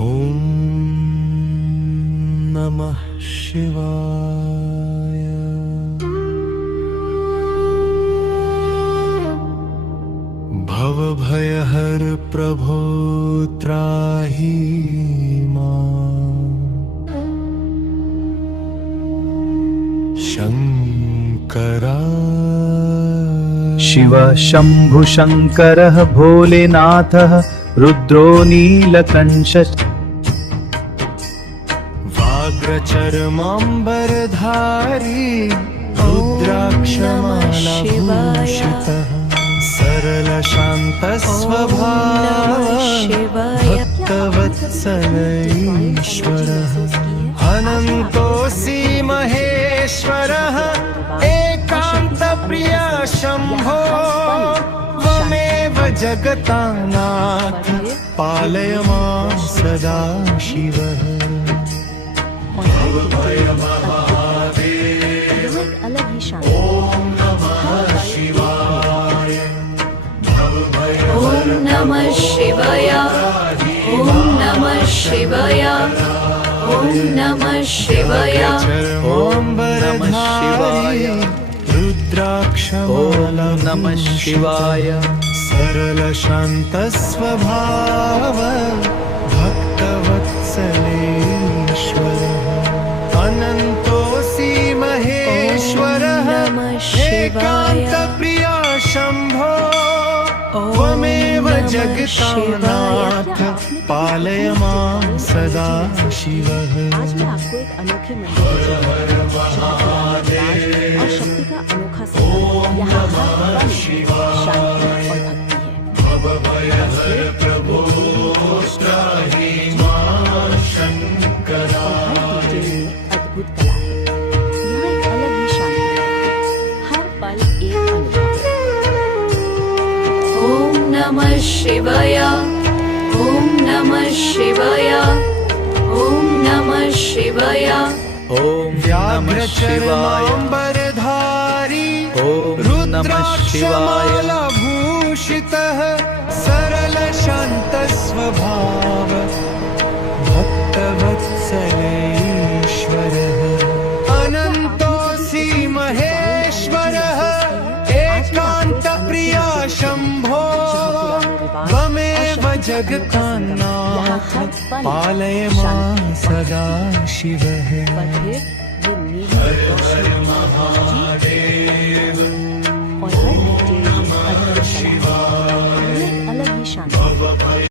ॐ नमः शिवाय। भवभयहर प्रभो त्राहि माम्। शङ्करा शिव शंभु शंकरः भोलेनाथः रुद्रो नीलकण्ठ वाग्रचर्माम्बरधारी रुद्राक्षमालाभूषितः सरलशान्तस्वभावः भक्तवत्सल ईश्वरः अनन्तोऽसि महेश्वरः एकान्तप्रिय शम्भो त्वमेव जगतानाथ पालय मां सदा शिवः। ओम नमः शिवाय ओम नमः शिवाय ओम नमः शिवाय ओम नमः शिवाय रुद्राक्षमाला नमः शिवाय सरल शांत स्वभाव भक्तवत्सलेश्वर अनन्तोऽसि महेश्वरः एकान्तप्रिय शम्भो त्वमेव जगतानाथ पालय मां सदा शिवः। आज मैं आपको एक अनोखे मंदिर और शक्ति का अनोखा संगम यहाँ हर पल शांति और भक्ति है। अद्भुत कला है। यहाँ एक अलग ही शांति है। हर पल एक अनुभव। ओम नमः शिवाय ओम नमः शिवाय ओम नमः शिवाय ओम नमः शिवाय व्याघ्रचर्माम्बरधारी ओम नमः शिवाय रुद्राक्षमालाभूषितः सरल शांत स्वभाव भक्तवत्सल ईश्वरः अनन्तोऽसि महेश्वरः एकान्तप्रिय शम्भो त्वमेव जगतानाथ पालय मां सदा शिवः। पर फिर ये नीली रोशनी और हर डिटेल अद्भुत कला है।